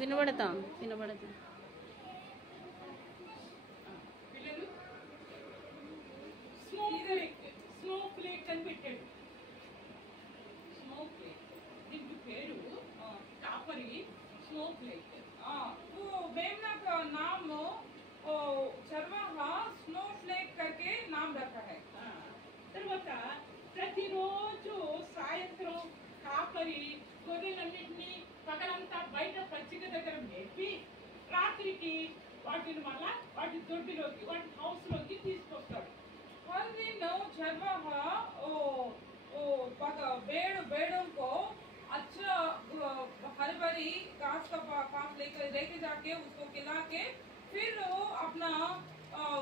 వినబడతాం వినబడతాం పిల్లలు snow flake అని పెట్టాడు. స్నో ఫ్లేక్ దీనికి పేరు కాపరి స్నో ఫ్లేక్. वो मेमना का नाम चरवाहा स्नो फ्लेक करके नाम रखा है. తర్వాత ప్రతిరోజు సాయంత్రం కాపరి గొర్రెలన్నింటినీ పగలంతా బయట పచ్చిక దగ్గర మేపి రాత్రికి వాటిని మళ్ళా వాటి దొడ్డిలోకి వాటి హౌస్ లోకి తీసుకొస్తాడు. हर दिन चरवाहा भेड़ों को अच्छा हरी भरी घास का पास लेके जाके उसको खिला के फिर वो अपना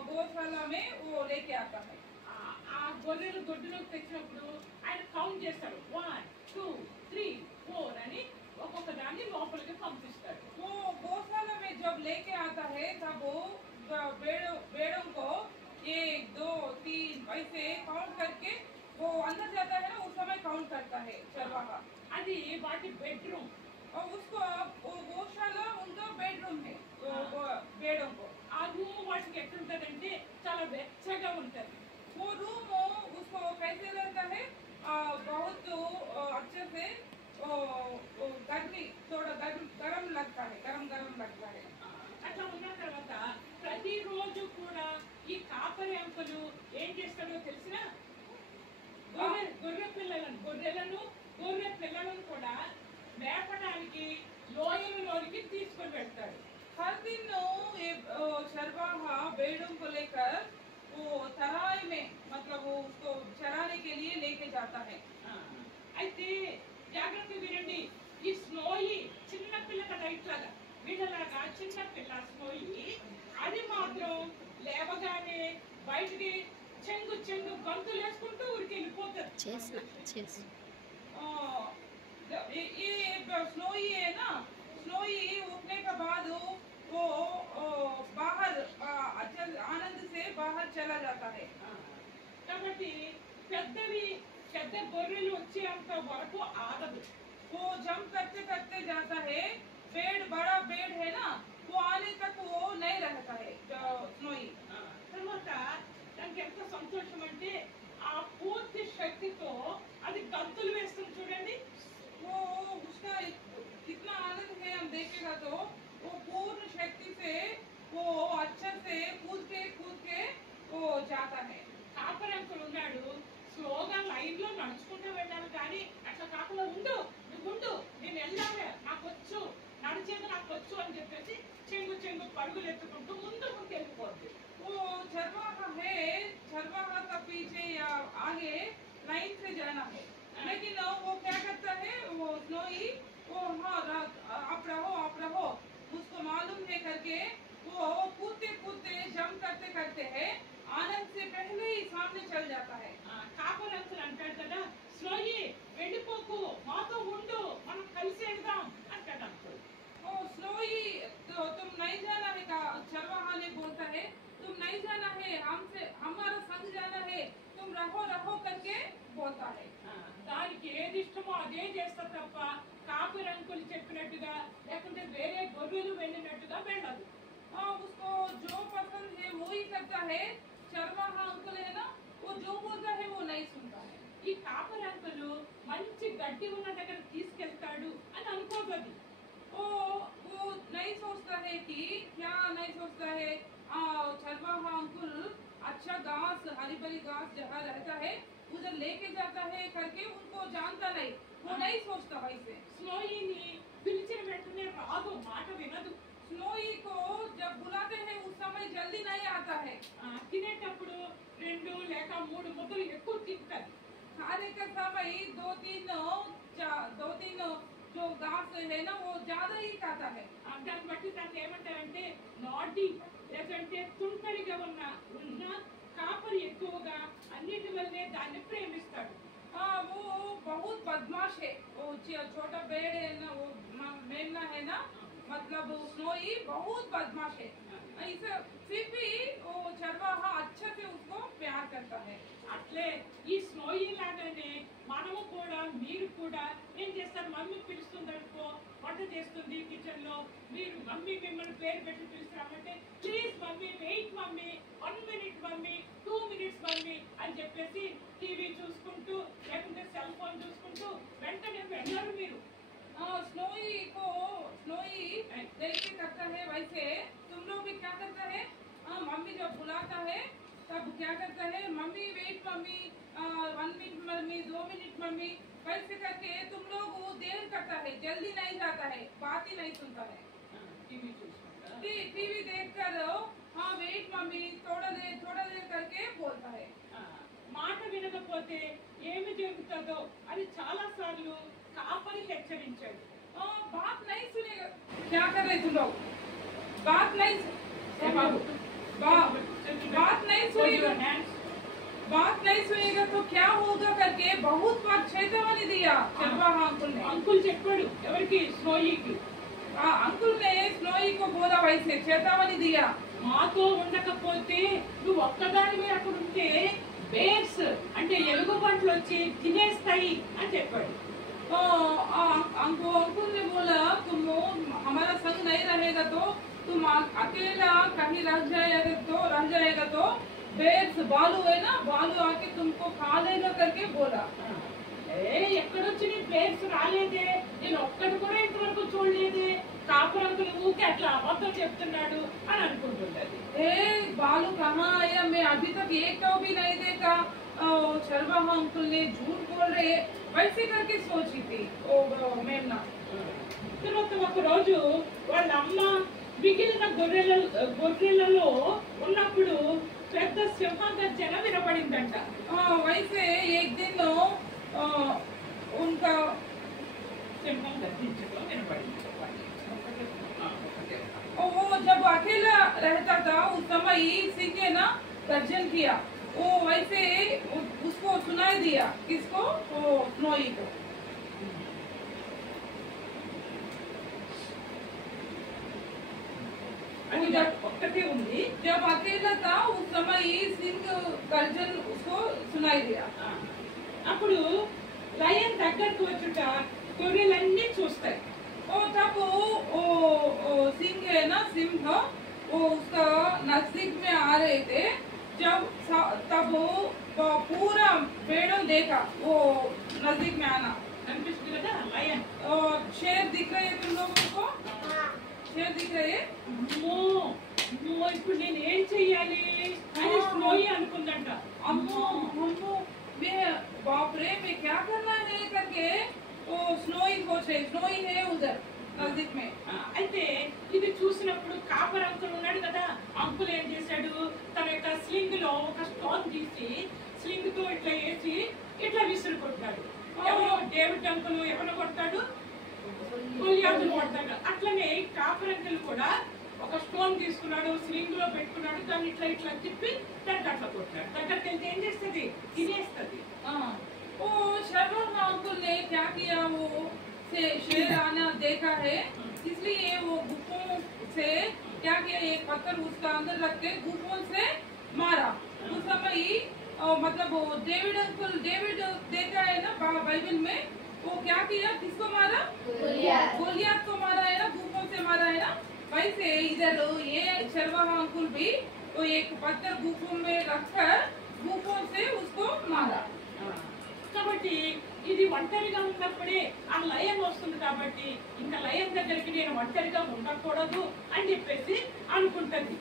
गौशाला में वो लेके आता है. ఆ గొర్రెలు దొడ్డిలోకి తెచ్చినప్పుడు ఆయన కౌంట్ చేస్తాడు. 1 2 3 4 అని ఒక్కొక్క దాన్ని లోపలికి పంపిస్తాడు. वो गौशाला में जब लेके आता है तब वो भेड़ों को 1 2 3 ऐसे काउंट करके वो अंदर जाता है ना, उस समय काउंट करता है चरवाहा. అది వాటి బెడ్రూమ్. और उसको वो गौशाला उनका बेडरूम है भेड़ों को. ఆ రూమ్ వాటికి ఎట్లుంటదంటే చాలా వెచ్చగా ఉంటది. वो रूम उसको कैसे रहता है, बहुत अच्छे से गर्मी थोड़ा गरम लगता है, गरम लगता है. అట్లా ఉన్న తర్వాత ప్రతిరోజు కూడా ఈ కాపరి అంకులు ఏం చేస్తాడో తెలిసిన గొర్రె పిల్లలను కూడా మేపడానికి లోయలలోనికి తీసుకొని వెళ్తాడు. हर दिन ये चरवाहा भेड़ों को लेकर वो तराई में मतलब वो उसको चराने के लिए लेके जाता है. అయితే జాగ్రత్తగా వినండి. ఈ స్నోయి చిన్న పిల్ల కదా, ఇట్లాగా వీళ్ళలాగా చిన్న పిల్ల స్నోయి అది మాత్రం లేవగానే బయటికి చెంగు గంతులు వేసుకుంటూ ఊరికి వెళ్ళిపోతుంది. ये स्नोई है ना, स्नोई उठने के बाद वो बाहर आनंद से बाहर चला जाता है. కాబట్టి పెద్ద గొర్రెలు వచ్చేంత వరకు ఆగదు. वो जंप करते करते जाता है. बड़ा पेड़ है ना, वो आने तक वो नहीं रहता है स्नोई. తర్వాత దానికి ఎంత సంతోషం అంటే ఆ పూర్తి శక్తితో అది గంతులు వేస్తుంది. చూడండి, वो उसका कितना आनंद है, हम देखेगा तो वो पूर्ण शक्ति से वो अच्छे से कूद के वो जाता है. కాపరి అంకుల్ ఉన్నాడు. స్లోగా లైన్ లో నడుచుకుంటూ వెళ్ళాలి, కానీ అట్లా కాకుండా ఉండు నేను వెళ్ళాలి, నాకు వచ్చు, నడిచేది నాకు వచ్చు అని చెప్పేసి చెంగు పరుగులు ఎత్తుకుంటూ ముందు వెళ్ళిపోద్ది. वो चरवाहा है, चरवाहा का पीछे या आगे लाइन से जाना है, लेकिन वो क्या करता है, वो स्नोई वो हाँ आप रहो उसको मालूम है करके वो कूदते जंप करते है आनंद से पहले ही सामने चल जाता है. కాపరి అంకుల్ అంటాడు కదా, స్లోయి వెళ్ళిపోకు, మాతో ఉండు, మనం కలిసి వెళ్దాం అంటాడు అంకుల్. स्नोई तो तुम नहीं जाना है, चरवाहा ने बोलता है तुम नहीं जाना है, हमसे हमारा संग जाना है, तुम रहो करके बोलता है. దానికి ఏది ఇష్టమో అదే చేస్తా తప్ప కాపరి అంకుల్ చెప్పినట్టుగా లేకుంటే వేరే గొర్రెలు వెళ్ళినట్టుగా వెళ్ళదు. उसको जो पसंद है वो ही करता है. चरवाहा अंकल है ना, वो जो बोलता है वो नहीं सुनता है. ఈ కాపరి అంకుల్ మంచి గడ్డి ఉన్న దగ్గర తీసుకెళ్తాడు అని అనుకోగలదు. वो नहीं सोचता है कि क्या नहीं सोचता है चरवाहा अंकुल अच्छा घास हरी भरी घास जहाँ रहता है उधर लेके जाता है करके उनको जानता नहीं, वो नहीं सोचता वैसे. స్నోయిని పిలిచిన వెంటనే రాదు, మాట వినదు. स्नोई को जब बुलाते हैं उस समय जल्दी नहीं आता है. తినేటప్పుడు 2 లేక 3 ముద్దలు ఎక్కువ తింటారు. खाने का समय 2-3 जो घास है ना वो ज्यादा ही खाता है. దాన్ని బట్టి దాన్ని ఏమంటారంటే నాటి లేదంటే తుంటరిగా ఉన్న కాపరి ఎక్కువగా అన్నిటి వల్లనే దాన్ని ప్రేమిస్తాడు. वो बहुत बदमाश है. वो छोटा पेड़ है ना, वो मेमना है ना, मतलब स्नोई बहुत बदमाश है, इसे फिर भी वो चरवाहा अच्छा से उसको प्यार करता है। అట్లే ఈ స్నోయి లాగానే మనము కూడా మీరు కూడా ఏం చేస్తారు, మమ్మీ పిలుస్తుంది అనుకో, వంట చేస్తుంది కిచెన్ లో, మీరు మమ్మీ మిమ్మల్ని పేరు పెట్టి పిలుస్తామంటే please mummy, wait mummy, 1 minute mummy, 2 minutes mummy అని చెప్పేసి టీవీ చూసుకుంటూ లేకుంటే సెల్ ఫోన్ చూసుకుంటూ వెంటనే వెళ్ళరు మీరు। स्नोई को स्नोई देख के करता है, वैसे तुम लोग भी क्या करता है, मम्मी जब बुलाता है तब क्या करता है, मम्मी वेट मम्मी, 1 minute मम्मी, 2 minute मम्मी, वैसे करके तुम लोग वो देर करता है, जल्दी नहीं जाता है, बात ही नहीं सुनता है। टीवी देख कर हाँ वेट मम्मी, थोड़ा देर करके बोलता है। మాట వినకపోతే ఏమి జరుగుతుందో అని చాలా సార్లు కాపరి హెచ్చరించాడు। बात नहीं सुनेगा, क्या कर रहे तुम लोग, बात नहीं सुनेगा तो क्या होगा करके बहुत बार चेतावनी दिया चरवाहा अंकुल ने। అంకుల్ చెప్పాడు ఎవరికి, స్నోయికి। अंकुल ने स्नोई को बोला, वैसे चेतावनी दिया, మాతో ఉండకపోతే నువ్వు ఒక్కదానివే అక్కడ ఉంటే బేర్స్ అంటే ఎలుగుబంట్లు వచ్చి తినేస్తాయి అని చెప్పాడు। अंकुल ने बोला तुम हमारा संग नहीं रहेगा तो तुम अकेला कहीं रह जाएगा तो बेर्स बालू है ना, बालू आके तुमको खा लेगा करके बोला। ఎక్కడొచ్చి నీ బేర్స్ రాలేదే, నేను ఒక్కటి కూడా ఇంతవరకు చూడలేదే, కాపురంకులు ఊకే అట్లా అబద్ధం చెప్తున్నాడు అని అనుకుంటున్నది। बालू कहाँ आया, मैं अभी तक एक तो भी नहीं देखा, चरवाहा अंकुल ने झूठ बोल रहे, वैसे करके सोची थी मेमना। తర్వాత ఒక రోజు వాళ్ళ అమ్మ మిగిలిన గొర్రెలలో ఉన్నప్పుడు పెద్ద సింహ గర్జన వినపడిందంట। वैसे एक दिन उनका సింహం గర్జించడం వినపడింది। वो जब अकेला रहता था उस समय सिंह ने ना गर्जन किया, वो वैसे उसको सुनाई दिया, किसको, वो स्नोई को। ఒక్కటే ఉంది, जब अकेला था उस समय सिंह गर्जन उसको सुनाई दिया। అప్పుడు లయన్ దగ్గరకు వచ్చుట గొర్రెలన్నీ చూస్తాయి। और तब वो सिंह है ना, सिंह वो उसका नजदीक में आ रहे थे, तब पूरा पेड़ों देखा वो नजदीक में आना। అనిపిస్తుంది కదా లయన్। शेर दिख रहे हैं तुम लोगों को, शेर दिख रहे हैं। అమ్మో ఇప్పుడు నేను ఏం చెయ్యాలి అని స్నోయి అనుకుందంట। अम्मो मैं बाप रे, मैं क्या करना है करके वो स्नोई सोच रहे, स्नोई है उधर नजदीक में। అయితే ఇది చూసినప్పుడు కాపర్ అంకుల్ ఉన్నాడు కదా, అంకుల్ ఏం చేశాడు, తన యొక్క స్లింగ్ లో ఒక స్టోన్ తీసి స్లింగ్ తో ఇట్లా వేసి ఇట్లా విసురు కొట్టాడు। ఎవరో డేవిడ్ అంకుల్ ఎవరు కొడతాడు, గొలియాతును కొడతాడు। అట్లనే కాపర్ అంకుల్ కూడా ఒక స్టోన్ తీసుకున్నాడు, స్లింగ్ లో పెట్టుకున్నాడు, దాన్ని ఇట్లా ఇట్లా తిప్పి దానికి అట్లా కొట్టాడు। దగ్గరికి వెళ్తే ఏం చేస్తుంది, తినేస్తుంది। वो चरवाहा अंकुल ने क्या किया, वो शेर आना देखा है, इसलिए वो गुफों से क्या किया, एक पत्थर उसका अंदर रख के गुफों से मारा। उस समय मतलब वो डेविड देखा है ना बाइबल में, वो क्या किया, किसको मारा, गोलियत को मारा है ना, गुफों से मारा है ना। वैसे इधर ये चरवाहा अंकुल भी वो एक पत्थर गुफों में रखकर गुफों से उसको मारा। కాబట్టి ఇది ఒంటరిగా ఉన్నప్పుడే ఆ లయన్ వస్తుంది కాబట్టి ఇంకా లయన్ దగ్గరికి నేను ఒంటరిగా ఉండకూడదు అని చెప్పేసి అనుకుంటుంది।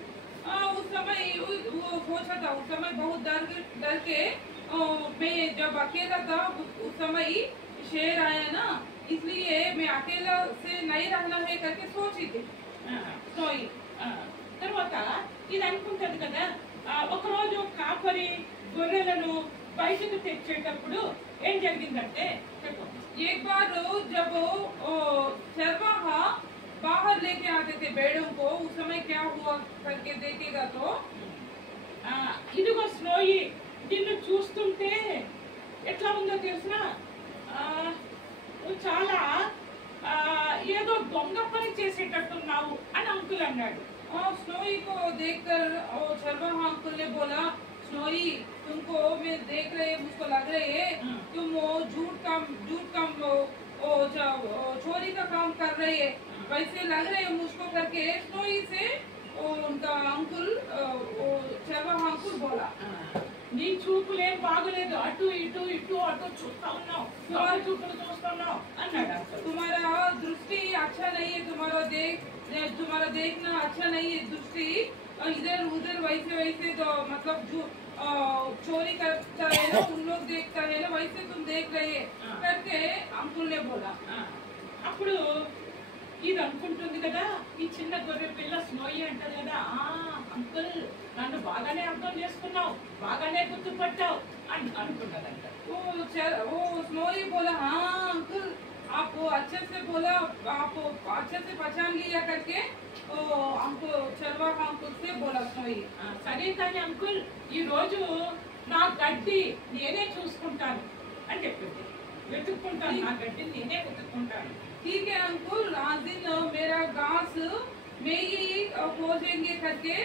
उस समय वो सोचा था, उस समय बहुत डर के मैं जब अकेला था उस समय शेर आया ना, इसलिए मैं अकेला से नहीं रहना है करके सोची थी स्नोई। తర్వాత ఇది అనుకుంటది కదా, ఒకరోజు కాపరి గొర్రెలను బయటకు తెచ్చేటప్పుడు ఏం జరిగిందంటే, एक बार जब चरवाहा बाहर लेके आते थे भेड़ों को, उस समय क्या हुआ करके देखेगा तो ఇదిగో స్నోయి నిన్ను చూస్తుంటే ఎట్లా ఉందో తెలుసునా, చాలా ఏదో దొంగ పని చేసేటట్టున్నావు। అంకుల్ అన్నాడు. स्नोई को देखकर और चरवाहा अंकल ने बोला, स्नोई तुमको मैं देख रहे, मुझको लग रहे है तुम वो झूठ काम वो चोरी का काम कर रहे है, वैसे लग रहे है मुझको करके स्नोई से उनका अंकुल चरवाहा अंकुल बोला। నీ చూపులేం బాగలేదు, అటు ఇటు ఇటు అటు చూస్తా ఉన్నావు, ఎవరి చూపులు చూస్తున్నావు అన్నాడు. तुम्हारा दृष्टि अच्छा नहीं है, तुम्हारा देखना अच्छा नहीं है, दृष्टि इधर उधर वैसे वैसे तो मतलब जो चोरी करता है ना उन लोग देखता है ना वैसे तुम देख रहे हैं करके अंकुल ने बोला। అప్పుడు ఇది అనుకుంటుంది కదా, ఈ చిన్న గొర్రె పిల్ల స్నోయి అంటది కదా, అంకుల్ నన్ను బాగానే అర్థం చేసుకున్నావు, బాగానే గుర్తుపట్టావు అని అనుకున్నదంట. वो स्नोई बोला, हाँ अंकुल आप अच्छे से बोला, आप अच्छे से पहचान लिया करके हमको चरवाहा अंकुल से बोला स्नोई। సరే కానీ అంకుల్ ఈ రోజు నా గడ్డి నేనే చూసుకుంటాను అని చెప్పింది. వెతుక్కుంటాను, నా గడ్డిని నేనే వెతుక్కుంటాను. ठीक है अंकुल, आज दिन मेरा घास में ही खोजेंगे करके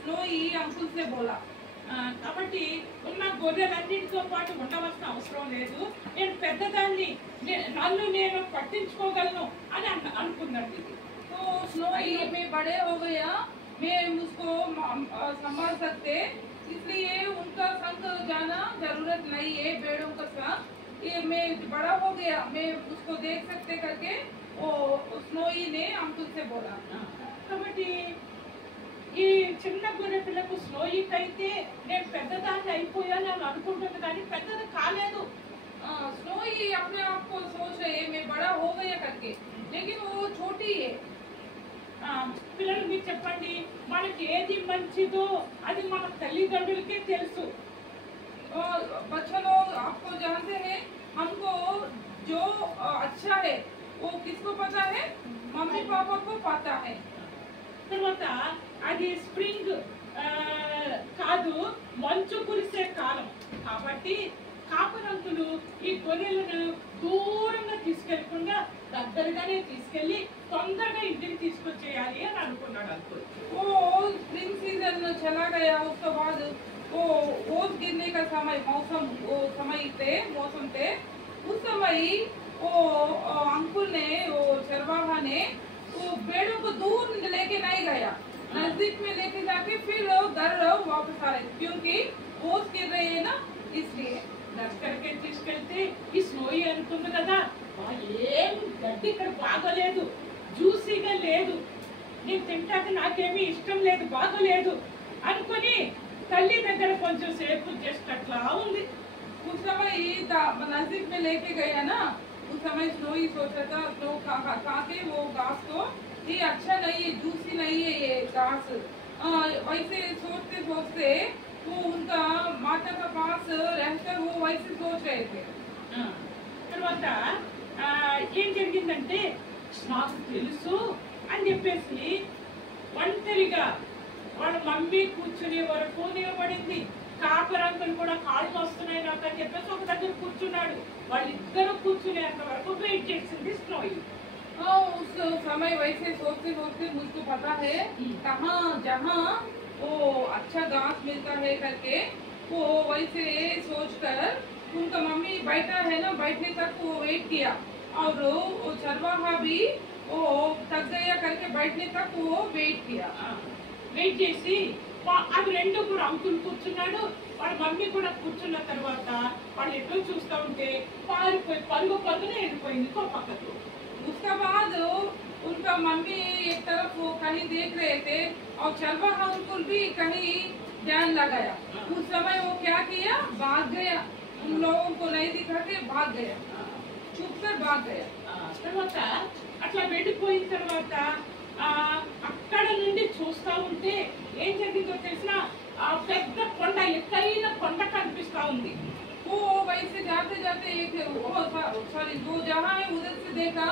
स्नोई अंकुल से बोला। కాబట్టి ఉన్న గొర్రెలన్నింటితో పాటు ఉండవలసిన అవసరం లేదు, నేను పెద్దదాన్ని, నన్ను నేను పట్టించుకోగలను అని అనుకుందండి. तो स्नोई में बड़े हो गया, मैं मुझको संभाल सकते, इसलिए उनका संग जाना जरूरत नहीं है, भेड़ों का संग ये मैं बड़ा हो गया, मैं उसको देख सकते करके वो स्नोई ने अंकुल से बोला। కాబట్టి ఈ చిన్న గొర్రె పిల్లకు స్నోయికి అయితే నేను పెద్దదాన్ని అయిపోయాను అని అనుకుంటుంది, కానీ పెద్దది కాలేదు. स्नोई अपने आप को सोच रही है मैं बड़ा हो गया करके, लेकिन वो छोटी है। పిల్లలు మీరు చెప్పండి, మనకి ఏది మంచిదో అది మన తల్లిదండ్రులకే తెలుసు. बच्चों लोग आपको जानते हैं, हमको जो अच्छा है वो किसको पता है, मम्मी पापा को पता है। తర్వాత అది స్ప్రింగ్ కాదు, మంచు కురిసే కాలం కాబట్టి కాపరంతులు ఈ గొర్రెలను దూరంగా తీసుకెళ్లకుండా దగ్గరగానే తీసుకెళ్లి తొందరగా ఇంటికి తీసుకొచ్చేయాలి అని అనుకున్నాడు అంకుల్. वो स्प्रिंग सीजन चला गया, उसके बाद वो ओस गिरने का समय मौसम थे, उस समय वो अंकुल ने वो चरवाहा ने वो भेड़ों को दूर लेके नहीं गया, नजदीक में लेके जाके फिर घर वापस आ रहे, क्योंकि ओस गिर रहे हैं ना इसलिए। దగ్గరికి తీసుకెళ్తే ఈ స్నోయి అనుకుంది కదా, ఏం గడ్డి ఇక్కడ బాగోలేదు, జ్యూసీగా లేదు, నేను తింటాక నాకేమీ ఇష్టం లేదు, బాగోలేదు అనుకుని తల్లి దగ్గర కొంచెం సేపు జస్ట్ అట్లా ఉంది. उस समय नजदीक में लेके गया ना, उस समय स्नोई सोचा था स्नो खा के वो घास को ये अच्छा नहीं है, जूसी नहीं है ये घास, वैसे सोचते सोचते वो उनका माता का पास रहकर वो वैसे सोच रहे थे। తర్వాత ఏం జరిగిందంటే నాకు తెలుసు అని చెప్పేసి ఒంటరిగా వాళ్ళ మమ్మీ కూర్చునే వరకు నిలబడింది. కాపరంకులు కూడా కాళ్ళు వస్తున్నాయి నాకు అని చెప్పేసి ఒక దగ్గర కూర్చున్నాడు. వాళ్ళిద్దరూ కూర్చునేంత వరకు వెయిట్ చేసింది స్నోయి. उस समय वैसे सोचते सोचते मुझको पता है कहाँ जहाँ वो अच्छा घास मिलता है करके वो वैसे सोचकर उनका मम्मी बैठा है ना, बैठने तक वो वेट किया, और वो चरवाहा भी वो थक गया करके बैठने तक वो वेट किया। వెయిట్ చేసి అవి రెండు కూడా అంకుల్ కూర్చున్నాడు, వాళ్ళ మమ్మీ కూడా కూర్చున్న తర్వాత వాళ్ళు ఎటో చూస్తూ ఉంటే పారిపోయి పరుగునే వెళ్ళిపోయింది ఇంకో పక్కకు. उसके बाद उनका मम्मी एक तरफ वो कहीं देख रहे थे और चरवाहा अंकुल भी कहीं ध्यान लगाया। उस समय वो क्या किया, भाग गया, उन लोगों को नहीं दिखा के भाग गया, चुप कर भाग गया। తర్వాత అట్లా వెళ్ళిపోయిన తర్వాత అక్కడ నుండి చూస్తా ఉంటే ఏం జరిగిందో తెలిసిన పెద్ద కొండ, ఎత్తైన కొండ కనిపిస్తా ఉంది. वो वैसे जाते जाते एक सॉरी वो जहाँ है उधर से देखा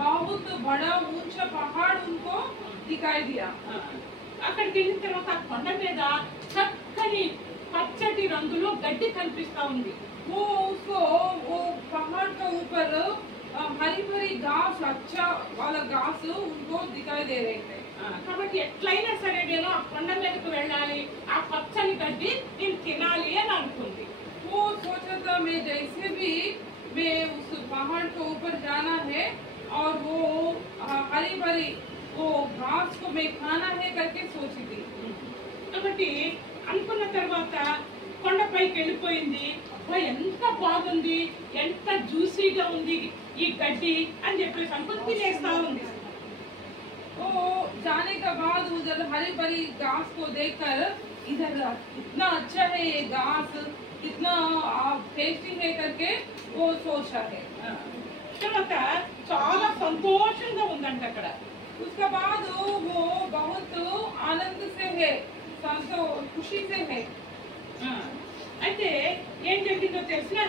बहुत बड़ा ऊंचा पहाड़ उनको दिखाई दिया। అక్కడికి వెళ్ళిన తర్వాత ఆ కొండ మీద చక్కని పచ్చటి రంగులో గడ్డి కనిపిస్తా ఉంది. वो उसको वो पहाड़ के ऊपर हरी भरी घास अच्छा वाला घास उनको दिखाई दे रहे थे। కాబట్టి ఎట్లయినా సరే నేను ఆ కొండ మీదకు వెళ్ళాలి, ఆ పచ్చని గడ్డి నేను తినాలి అని అనుకుంది. वो सोचा था मैं जैसे भी मैं उस पहाड़ के ऊपर जाना है और वो हरी भरी वो घास को मैं खाना है करके सोची थी। కాబట్టి అనుకున్న తర్వాత కొండపైకి వెళ్ళిపోయింది. అబ్బా ఎంత బాగుంది, ఎంత జ్యూసీగా ఉంది ఈ గడ్డి అని చెప్పేసి అనుకుని తినేస్తా ఉంది. वो जाने के बाद उधर हरी भरी घास को देखकर इधर इतना अच्छा है ये घास, कितना टेस्टी है करके वो सोचा है। తర్వాత చాలా సంతోషంగా ఉందంట అక్కడ. उसके बाद वो बहुत आनंद से है, खुशी से है। అయితే ఏం జరిగిందో తెలిసిన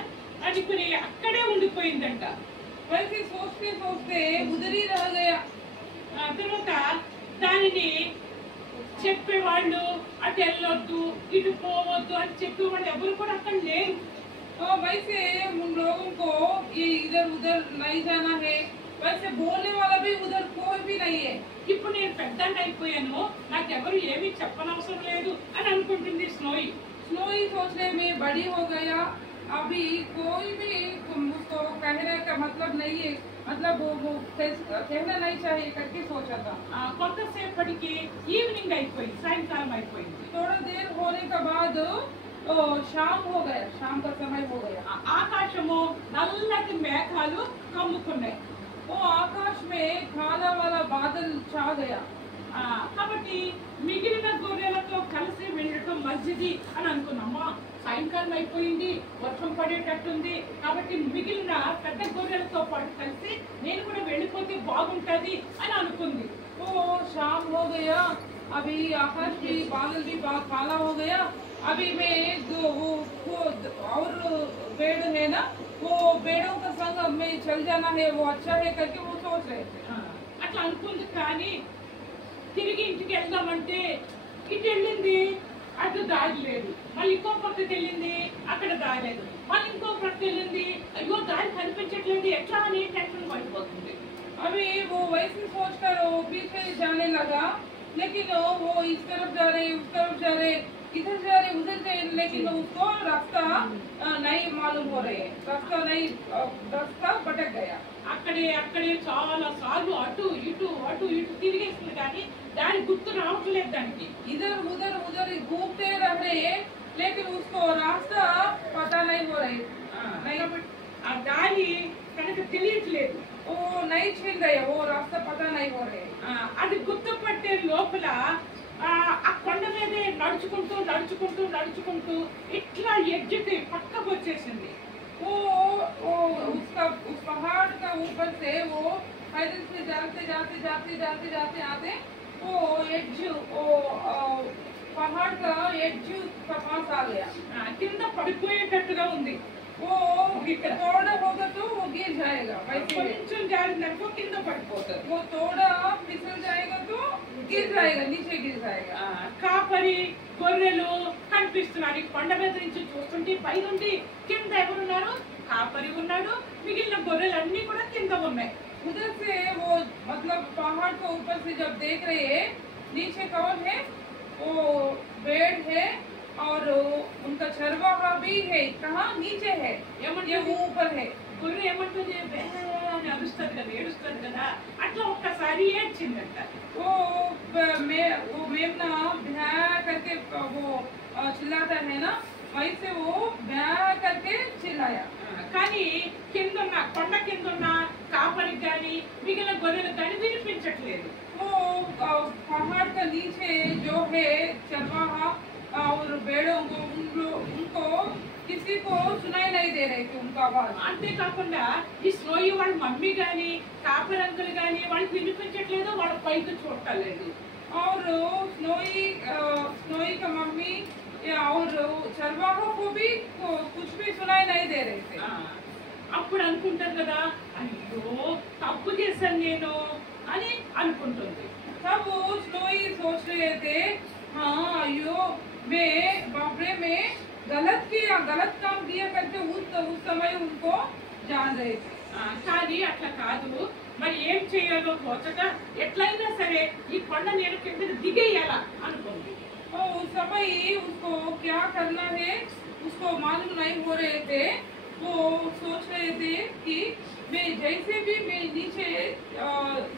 అది కొన్ని అక్కడే ఉండిపోయిందంట. वैसे सोचते सोचते उधर ही रह गया। తర్వాత దానిని చెప్పేవాళ్ళు అటు వెళ్ళొద్దు ఇటు పోవద్దు అని చెప్పేవాళ్ళు ఎవరు కూడా అక్కడ లేరు. वैसे उन लोगों को ये इधर उधर नहीं जाना है, वैसे बोलने वाला भी उधर कोई भी नहीं है। ఇప్పుడు నేను పెద్దాన్ని అయిపోయాను, నాకెవరు ఏమీ చెప్పనవసరం లేదు అని అనుకుంటుంది స్నోయి. स्नोई सोचने में बड़ी हो गया, अभी कोई भी उसको कहने का मतलब नहीं है, मतलब वो कहना नहीं चाहिए करके सोचा था। కొంతసేపటికి ఈవినింగ్ అయిపోయింది, సాయంకాలం అయిపోయింది. थोड़ा देर होने के बाद शाम हो गया, शाम का समय हो गया। ఆకాశము నల్లటి మేఘాలు కమ్ముకున్నాయి. वो आकाश में काला वाला बादल छा गया। కాబట్టి మిగిలిన గొర్రెలతో కలిసి వెళ్ళటం మంచిది అని అనుకున్నామా. సాయంకాలం అయిపోయింది, వర్షం పడేటట్టుంది, కాబట్టి మిగిలిన పెద్ద గొర్రెలతో పాటు కలిసి నేను కూడా వెళ్ళిపోతే బాగుంటది అని అనుకుంది. वो शाम हो गया, अभी आकाश भी बादल भी काला हो गया, अभी मैं जो वो और पेड़ है ना, वो पेड़ों का संग में चल जाना है, वो अच्छा है करके वो सोच रहे थे। అట్లా అనుకుంది. కానీ తిరిగి ఇంటికి వెళ్దామంటే ఇటు వెళ్ళింది, అటు దారి లేదు. మళ్ళీ ఇంకో పక్కకి వెళ్ళింది, అక్కడ దారి లేదు. మళ్ళీ ఇంకో పక్కకి వెళ్ళింది, అయ్యో దారి కనిపించట్లేదు, ఎట్లా అని టెన్షన్ పడిపోతుంది. अभी वो वैसे सोचकर वो पीछे जाने लगा, लेकिन वो इस तरफ जा रहे उस तरफ जा रहे, इधर जा रहे उधर जा रहे, लेकिन उसको रास्ता नहीं मालूम हो रहे, रास्ता भटक गया। అక్కడే చాలా సార్లు అటు ఇటు తిరిగేస్తుంది, కానీ దాని గుర్తు రావట్లేదు దానికి. इधर उधर घूमते रह रहे, लेकिन उसको रास्ता पता नहीं हो रहे, ఆ దారి కనుక తెలియట్లేదు. वो नहीं छिन रहे, वो रास्ता पता नहीं हो रहे। అది గుర్తుపట్టే లోపల ఆ కొండ మీదే నడుచుకుంటూ ఇట్లా ఎడ్జ్కి పక్కకు వచ్చేసింది. वो उस पहाड़ का ऊपर से वो पैदल से जाते आते वो एड्ज वो पहाड़ का एड्ज का पास आ गया। కింద పడిపోయేటట్టుగా ఉంది. वो थोड़ा होगा तो वो गिर जाएगा, కొంచెం జారినట్టు కింద పడిపోతుంది. वो थोड़ा फिसल जाएगा तो गिर जाएगा, नीचे गिर जाएगा। కాపరి గొర్రెలు కనిపిస్తున్నారు. ఈ కొండ మీద నుంచి చూస్తుంటే పైనుండి కింద ఎవరున్నారు? కాపరి ఉన్నాడు, మిగిలిన గొర్రెలన్నీ కూడా కింద ఉన్నాయి. उधर से वो मतलब पहाड़ को ऊपर से जब देख रहे हैं, नीचे कौन है? वो भेड़ है और उनका चरवाहा भी है। कहाँ? नीचे है, ये ऊपर है। గొర్రె ఏమంటుంది? అని అరుస్తుంది కదా, ఏడుస్తుంది కదా, అట్లా ఒక్కసారి ఏడ్చిందంట. वो मेमना भ्या करके वो चिल्लाता है ना, वैसे वो भ्या करके चिल्लाया। కానీ కొండ కిందున్న కాపరికి కానీ మిగిలిన గొర్రెలకు కానీ వినిపించట్లేదు. वो पहाड़ का नीचे जो है चरवाहा और भेड़ों को उनको किसी को सुनाई नहीं दे रहे थे उनका आवाज। అంతేకాకుండా ఈ స్నోయి వాళ్ళ మమ్మీ కానీ కాపరి అంకుల్ కానీ వాళ్ళకి వినిపించట్లేదు, వాళ్ళ పైకి చూడలేదు. और स्नोई का मम्मी और चरवाहों को भी कुछ भी सुनाई नहीं दे रहे थे। అప్పుడు అనుకుంటారు కదా, అయ్యో తప్పు చేశాను నేను అని అనుకుంటుంది. तब वो स्नोई सोच रहे थे, हाँ अयो मैं बापरे में गलत काम किया करके उस समय उनको जान रहे थे। కానీ అట్లా కాదు, మరి ఏం చేయాలో తోచక ఎట్లయినా సరే ఈ కొండ నేను కిందకి దిగేయాలా అనుకుంది. उस समय उसको क्या करना है उसको मालूम नहीं हो रहे थे। वो सोच रहे थे कि मैं जैसे भी मैं नीचे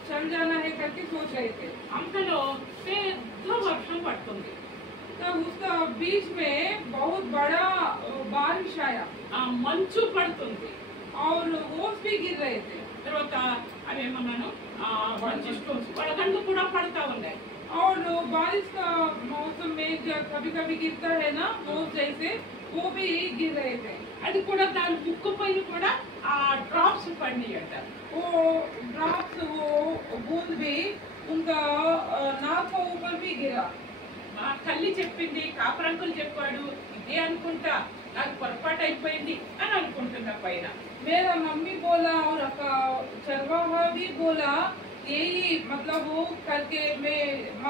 चल जाना है करके सोच रहे थे। అంతలో పెద్ద వర్షం పడుతుంది. तब उसका बीच में बहुत बड़ा बारिश आया, మంచు పడుతుంది और ओस भी गिर रहे थे। తర్వాత అవేమన్నాను వడగండ్లు కూడా పడతా ఉన్నాయి. और बारिश का मौसम में जब कभी कभी गिरता है ना ओस जैसे, वो भी गिर रहे थे। అది కూడా దాని ముక్కు పైన కూడా ఆ డ్రాప్స్ పడినాయట. वो ड्रॉप्स वो बूंद भी उनका नाक के ऊपर भी गिरा। మా తల్లి చెప్పింది, కాపరంకులు చెప్పాడు, ఇదే అనుకుంటా, నాకు పొరపాటు అయిపోయింది అని అనుకుంటున్నా పైన. मेरा मम्मी बोला और चरवाहा भी बोला, यही मतलब वो करके मैं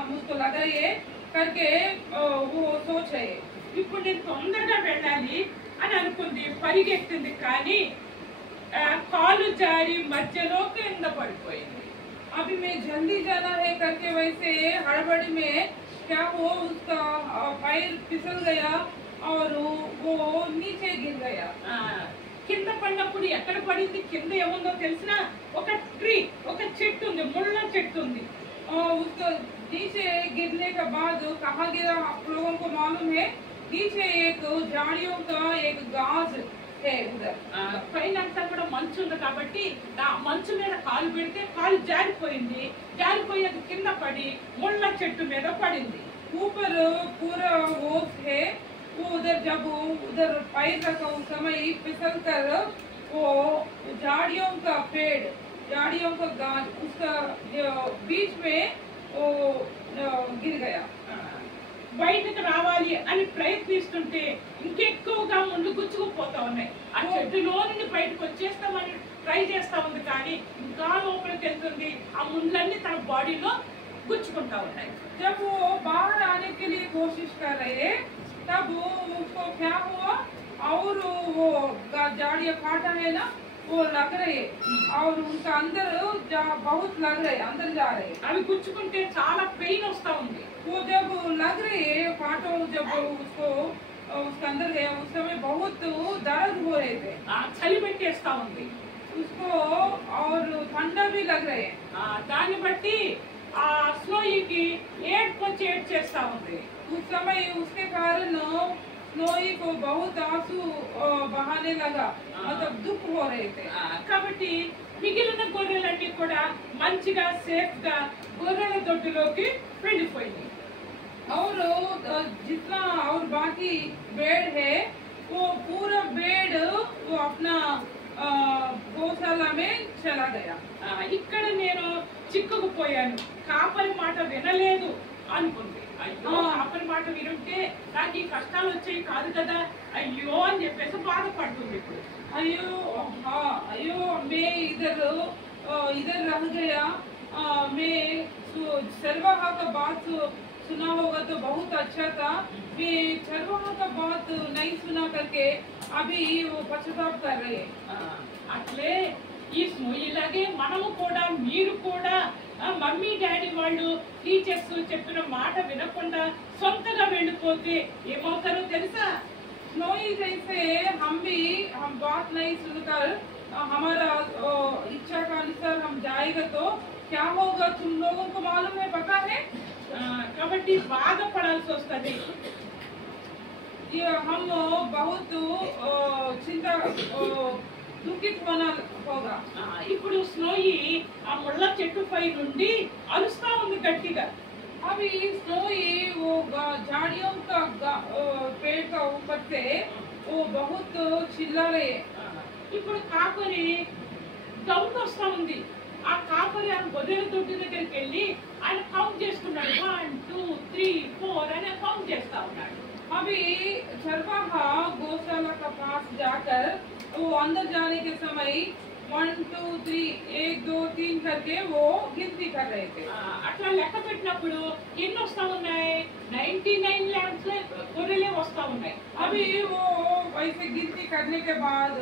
मुझको लग रही है करके वो सोच रहे। ఇప్పుడు నేను తొందరగా వెళ్ళాలి అని అనుకుంది, పరిగెత్తింది, కానీ కాలు జారి మధ్యలో కింద పడిపోయింది. अभी मैं जल्दी जाना है करके वैसे हड़बड़ी में क्या हो उसका पैर फिसल गया और वो नीचे गिर गया। కింద పడినప్పుడు ఎక్కడ పడింది, కింద ఏముందో తెలిసిన ఒక ట్రీ, ఒక చెట్టు ఉంది, ముళ్ళ చెట్టు ఉంది. उसको नीचे गिरने के बाद कहाँ गिरा आप लोगों को मालूम है? नीचे एक झाड़ियों का एक गाज है उधर। పైన అంతా కూడా మంచు ఉంది కాబట్టి ఆ మంచు మీద కాలు పెడితే కాలు జారిపోయింది, జారిపోయి అది కింద పడి ముళ్ళ చెట్టు మీద పడింది. ऊपर पूरा ओस है, वो उधर जब उधर पैर रखा उस समय फिसल कर वो झाड़ियों का पेड़, झाड़ियों का गाज उसका बीच में वो गिर गया। బయటకు రావాలి అని ప్రయత్నిస్తుంటే ఇంకెక్కువగా ముందు గుచ్చుకుపోతా ఉన్నాయి. ఆ చెట్టులో నుండి బయటకు వచ్చేస్తామని ట్రై చేస్తా ఉంది, కానీ ఇంకా లోపలికి వెళ్తుంది. ఆ ముండ్లన్నీ తన బాడీలో గుచ్చుకుంటా ఉన్నాయి. जब वो बाहर आने के लिए कोशिश कर रहे तब उसको क्या हुआ, और वो झाड़ियाँ काटा है ना वो लग रहे और उनका अंदर बहुत लग रहे, अंदर जा रहे। అవి గుచ్చుకుంటే చాలా పెయిన్ వస్తా ఉంది. वो जब लग रहे कांटों जब उसको उसके अंदर गया उस समय बहुत दर्द हो रहे थे, చలి పెట్టేస్తా ఉంది उसको और ठंडा भी लग रहे। దాన్ని బట్టి ఆ స్నోయికి ఏడ్కొచ్చి ఏడ్చేస్తా ఉంది. उस समय उसके कारण स्नोई को बहुत आंसू बहाने लगा, मतलब दुख हो रहे थे। కాబట్టి మిగిలిన గొర్రెలన్నీ కూడా మంచిగా సేఫ్ గా గొర్రెల దొడ్డులోకి వెళ్ళిపోయింది. और जितना और बाकी बेड है वो पूरा बेड वो अपना गौशाला में चला गया। ఇక్కడ నేను చిక్కుకుపోయాను, కాపరి మాట వినలేదు అనుకుంది. అయ్యో కాపరి మాట వినుంటే నాకు ఈ కష్టాలు వచ్చేవి కాదు కదా, అయ్యో అని చెప్పేసి బాధపడుతుంది. ఇప్పుడు अयो हाँ अयो मैं इधर रह गया, मैं चरवाहा का बात सुना होगा तो बहुत अच्छा था, मैं चरवाहा का बात नहीं सुना करके अभी वो पश्चाताप कर रहे हैं। అట్లే ఈ ఇలాగే మనము కూడా, మీరు కూడా మమ్మీ డాడీ వాళ్ళు టీచర్స్ చెప్పిన మాట వినకుండా సొంతగా వెళ్ళిపోతే ఏమవుతారో తెలుసా? स्नोई जैसे हम बात नहीं सुनकर हमारा इच्छा का अनुसार हम जाएगा तो क्या होगा तुम लोगों को मालूम है, पता है? కాబట్టి బాధపడాల్సి వస్తుంది. ये हम बहुत चिंता दुखित होना होगा। ఇప్పుడు స్నోయి ఆ ముళ్ళ చెట్టు పై నుండి అరుస్తా ఉంది గట్టిగా. अभी स्नोई वो झाड़ियों का पेड़ का ऊपर से वो बहुत चिल्ला रहे। ఇప్పుడు కాపరి డౌన్ వస్తా ఉంది. ఆ కాపరి ఆ గొర్రెల దొడ్డి దగ్గరికి వెళ్ళి ఆయన కౌంట్ చేసుకున్నాడు, 1 2 3 4 అని కౌంట్ చేస్తా ఉన్నాడు. अभी चरवाहा गौशाला का पास जाकर वो अंदर जाने के समय 1 2 3 1 2 3 करके वो गिनती कर रहे थे। అట్లా లెక్క పెట్టినప్పుడు ఎన్ని వస్తా ఉన్నాయి? 99 lakhs గొర్రెలే వస్తా ఉన్నాయి. अभी वो वैसे गिनती करने के बाद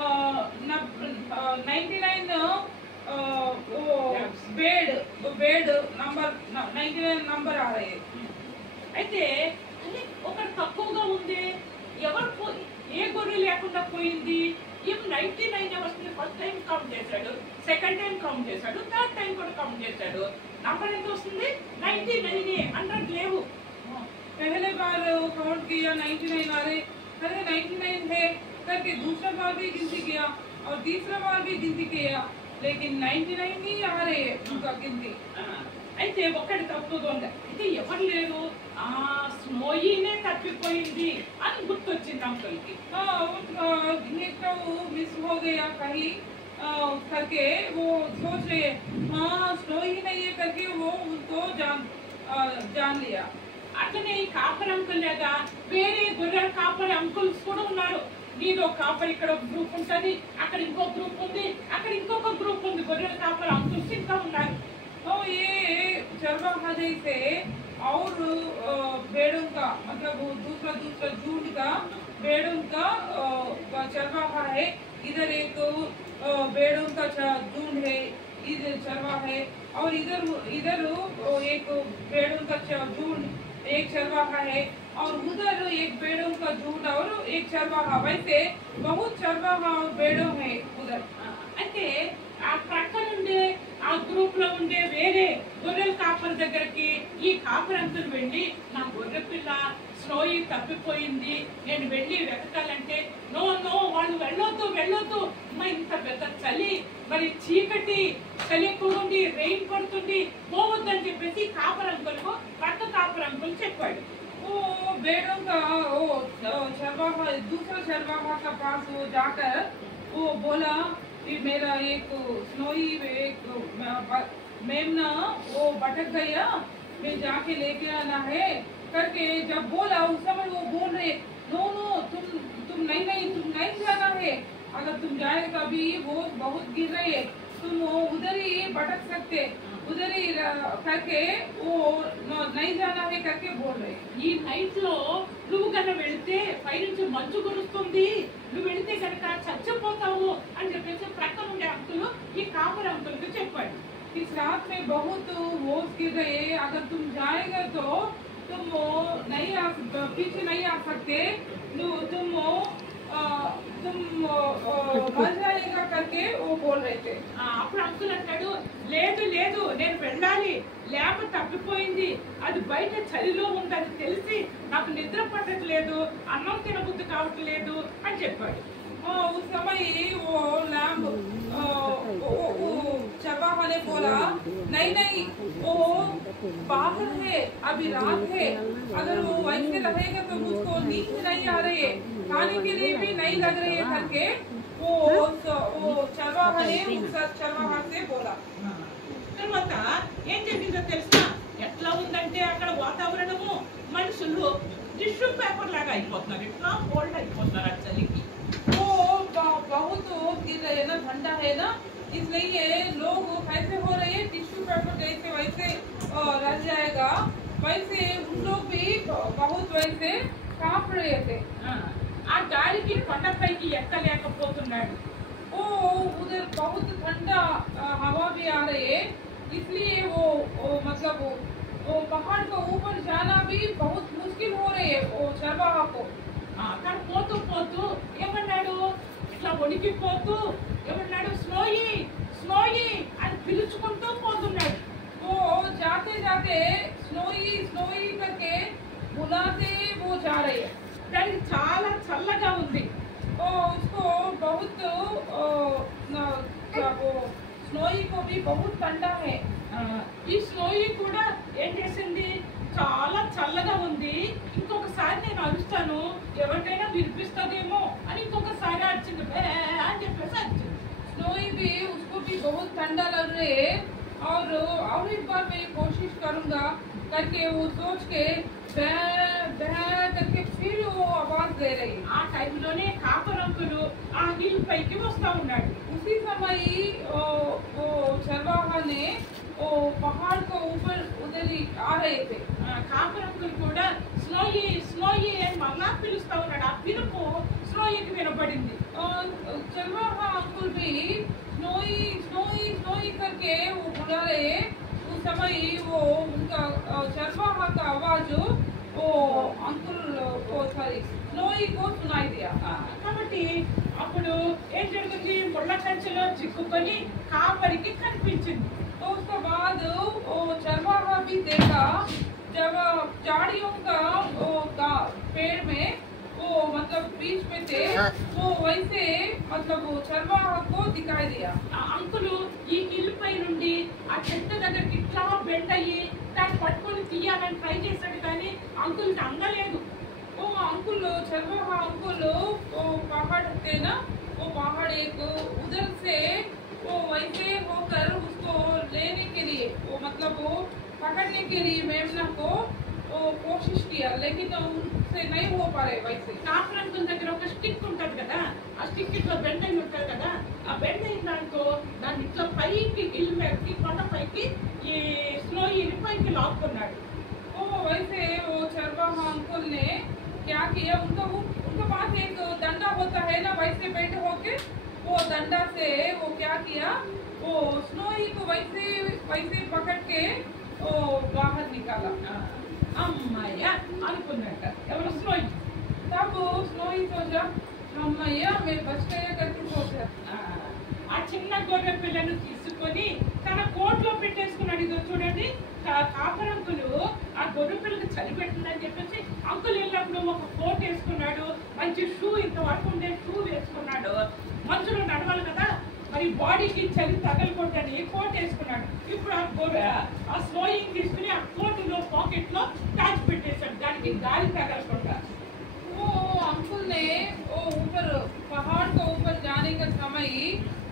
99 बेड नंबर 99 नंबर आ रहे हैं। అయితే అదే ఒకటి తక్కువగా ఉంది, ఎవరు ఏ గొర్రె లేకుండా పోయింది, ఏం 99 వస్తుంది. ఫస్ట్ టైం కౌంట్ చేశాడు, సెకండ్ టైం కౌంట్ చేశాడు, థర్డ్ టైం కూడా కౌంట్ చేశాడు. నంబర్ ఎంత వస్తుంది? 99. 100 లేవు. पहले बार काउंट किया 99 आ रहे, अरे 99 है करके दूसरा बार भी गिनती किया और तीसरा बार भी गिनती किया, लेकिन 99 ही आ रहे उनका गिनती। అయితే ఒక్కటి తక్కువగా ఉంది. అయితే ఎవరు లేరు, స్నోయీనే తప్పిపోయింది అని గుర్తొచ్చింది అంకుల్కి. एक तो मिस हो गया कहीं करके वो सोच रहे हाँ स्नो ही नहीं है करके वो उनको जान लिया। అట్లనే ఈ కాపర్ అంకుల్ లేదా వేరే గొర్రెల కాపర్ అంకుల్స్ కూడా ఉన్నారు. నీదో కాపర్ ఇక్కడ ఒక గ్రూప్ ఉంటుంది, అక్కడ ఇంకో గ్రూప్ ఉంది, అక్కడ ఇంకొక గ్రూప్ ఉంది. గొర్రెల కాపర్ అంకుల్స్ ఇంకా ఉన్నారు. तो ये चरवाहा जैसे और भेड़ों का मतलब दूसरा झुंड का भेड़ों का चरवाहा है। इधर एक भेड़ों का झुंड है, इधर चरवाहा है, और इधर एक भेड़ों का झुंड एक चरवाहा है, और उधर एक भेड़ों का झुंड और एक चरवाहा। वैसे बहुत चरवाहा और भेड़ों है उधर। అయితే ఆ ప్రక్కన ఉండే ఆ గ్రూప్ లో ఉండే వేరే గొర్రెల కాపర్ దగ్గరికి ఈ కాపర్ అంకుల్ వెళ్ళి నా గొర్రె పిల్ల స్నోయి తప్పిపోయింది, నేను వెళ్ళి వెతకాలంటే నో వాళ్ళు వెళ్ళొద్దు అమ్మా, ఇంత పెద్ద చలి, మరి చీకటి, చలి ఎక్కువ ఉంది, రెయిన్ పడుతుంది, పోవద్దని చెప్పేసి కాపర్ అంకుల్ కు పక్క కాపర్ అంకుల్ చెప్పాడు. वो भेड़ों का वो चरवाहा दूसरा चरवाहा का पास वो जाकर वो बोला कि मेरा एक स्नोई एक मेमना वो भटक गया, मैं जाके लेके आना है करके जब बोला उस समय वो बोल रहे नो तुम नहीं जाना है, अगर तुम जाएगा भी वो बहुत गिर रही है, तुम उधर ही भटक सकते, उधर ही करके वो नहीं जाना है करके बोल रहे। ఈ నైట్ లో నువ్వు కనుక వెళితే పైనుంచి మంచు కురుస్తుంది, నువ్వు వెళితే కనుక చచ్చిపోతావు అని చెప్పేసి ప్రక్కన ఉండే అంకుల్ ఈ కాపర్ అంకుల్ కి చెప్పాడు. इस रात में बहुत होश गिर रहे, अगर तुम जाएगा तो तुम पीछे नहीं आ सकते, तुम मर जाएगा करके वो बोल रहे थे। అప్పుడు అంకుల్ అంటాడు, లేదు నేను వెళ్ళాలి, ల్యాంప్ తప్పిపోయింది, అది బయట చలిలో ఉందని తెలిసి నాకు నిద్ర పట్టట్లేదు, అన్నం తినబుద్ధి కావట్లేదు అని చెప్పాడు. उस समय वो लैम्प चरवाहा ने बोला नहीं वो बाहर है, अभी रात है, अगर वो वैसे रहेगा तो मुझको नींद नहीं आ रही है, खाने के लिए भी नहीं लग रही है करके वो चरवाहा ने उस चरवाहा से बोला। తర్వాత ఏం జరిగిందో తెలుసా? ఎట్లా ఉందంటే అక్కడ వాతావరణము మనుషులు టిష్యూ పేపర్ లాగా అయిపోతున్నారు, ఇట్లా కోల్డ్ అయిపోతున్నారు ఆ చలికి. वो बहुत गिर रहे हैं ना, ठंडा है ना, इसलिए लोग कैसे हो रहे हैं टिश्यू पेपर जैसे वैसे रह जाएगा, वैसे उन लोग भी बहुत वैसे कांप रहे थे। ఆ గాలికి కొండపైకి ఎక్కలేకపోతున్నాడు. वो उधर बहुत ठंडा हवा भी आ रही है, इसलिए वो मतलब वो पहाड़ को ऊपर जाना भी बहुत मुश्किल हो रही है वो चरवाहा को। అక్కడ పోతూ ఏమన్నాడు, ఇట్లా వణికిపోతూ ఏమన్నాడు, స్నోయి అని పిలుచుకుంటూ పోతున్నాడు. वो जाते स्नोई करके बुलाते वो जा रहे हैं। దానికి చాలా చల్లగా ఉంది. उसको बहुत स्नोई को भी बहुत ठंडा है। ఈ స్నోయి కూడా ఏం చేసింది, చాలా చల్లగా ఉంది, ఇంకొకసారి నేను అరుస్తాను ఎవరికైనా వినిపిస్తుందేమో అని ఇంకొకసారి అరిచింది, అని చెప్పేసి అరిచింది. स्नोई भी उसको भी बहुत ठंडा लग रही है, और एक बार मैं कोशिश करूंगा करके वो सोच के करके फिर वो आवाज दे रही। ఆ టైంలోనే కాపర్ అంకులు ఆ హిల్ పైకి వస్తా ఉన్నాడు. उसी समय वो चरवाहा ने वो पहाड़ को ऊपर उधर ही आ रहे थे। కాపర్ అంకుల్ కూడా స్నోయి అని మళ్ళా పిలుస్తా ఉన్నాడు. ఆ పిలుపు స్నోయికి వినపడింది. चरवाहा अंकुल भी स्नोई स्नोई स्नोई करके वो बुला रहे। उस समय वो उनका चरवाहा का आवाज वो अंकुल को सॉरी स्नोई को सुनाई दिया। కాబట్టి అప్పుడు ఏం జరుగుతుంది, ముళ్ళ కంచెలో చిక్కుకొని కాపరికి కనిపించింది. तो उसके बाद वो चरवाहा भी देखा जब झाड़ियों का वो पेड़ में वो मतलब बीच में थे, वो वैसे मतलब वो चरवाहा को दिखाई दिया। అంకులు ఈ ఇల్లుపై నుండి ఆ చెట్టు దగ్గరికి ఇట్లా బెండ్ అయ్యి దాన్ని పట్టుకొని తీయాలని ట్రై చేశాడు, కానీ అంకుల్కి అందలేదు. वो अंकुल चरवाहा अंकुल वो पहाड़ थे ना, वो पहाड़ एक उधर से वो वैसे होकर उसको लेने के लिए वो मतलब वो पकड़ने के लिए मेमना को वो कोशिश किया, लेकिन उनसे नहीं हो पा रहे वैसे। కాపురంకుల దగ్గర ఒక స్టిక్ ఉంటుంది కదా, ఆ స్టిక్ ఇట్లా బెండ్ అయి ఉంటుంది కదా, ఆ బెండ్ అయిన దాంతో దాన్ని ఇట్లా పైకి ఇల్లు మీదకి కొండ పైకి ఈ స్నో ఇల్లు పైకి లాక్కున్నాడు. वो वैसे वो चरवाहा अंकुल ने क्या किया, उनका पास एक डंडा होता है ना, वैसे बेंड होके वो डंडा से वो क्या किया, वो स्नोई को वैसे वैसे पकड़ के वो बाहर निकाला। అమ్మాయ్య అనుకున్నట్ట ఎవరు స్నోయి. तब स्नोई सोचा अम्मయ్య मैं बच गया करके सोचा। ఆ చిన్న గొర్రె పిల్లను తీసుకొని తన కోట్లో పెట్టేసుకున్నాడు. ఇదో చూడండి, కాపరంకులు ఆ గొర్రె పిల్లకు చలి పెట్టిందని చెప్పేసి అంకుల్ వెళ్ళినప్పుడు ఒక కోట్ వేసుకున్నాడు, మంచి షూ ఇంతవరకు ఉండే షూ వేసుకున్నాడు. మనుషులు నడవాలి కదా, మరి బాడీకి చలి తగలకొట్టని కోట్ వేసుకున్నాడు. ఇప్పుడు ఆ గొర్రె ఆ స్నోయింగ్ తీసుకుని ఆ కోటులో పాకెట్ లో దాచి పెట్టేశాడు, దానికి గాలి తగలకుండా. वो अंकुल ने वो ऊपर पहाड़ को ऊपर जाने का समय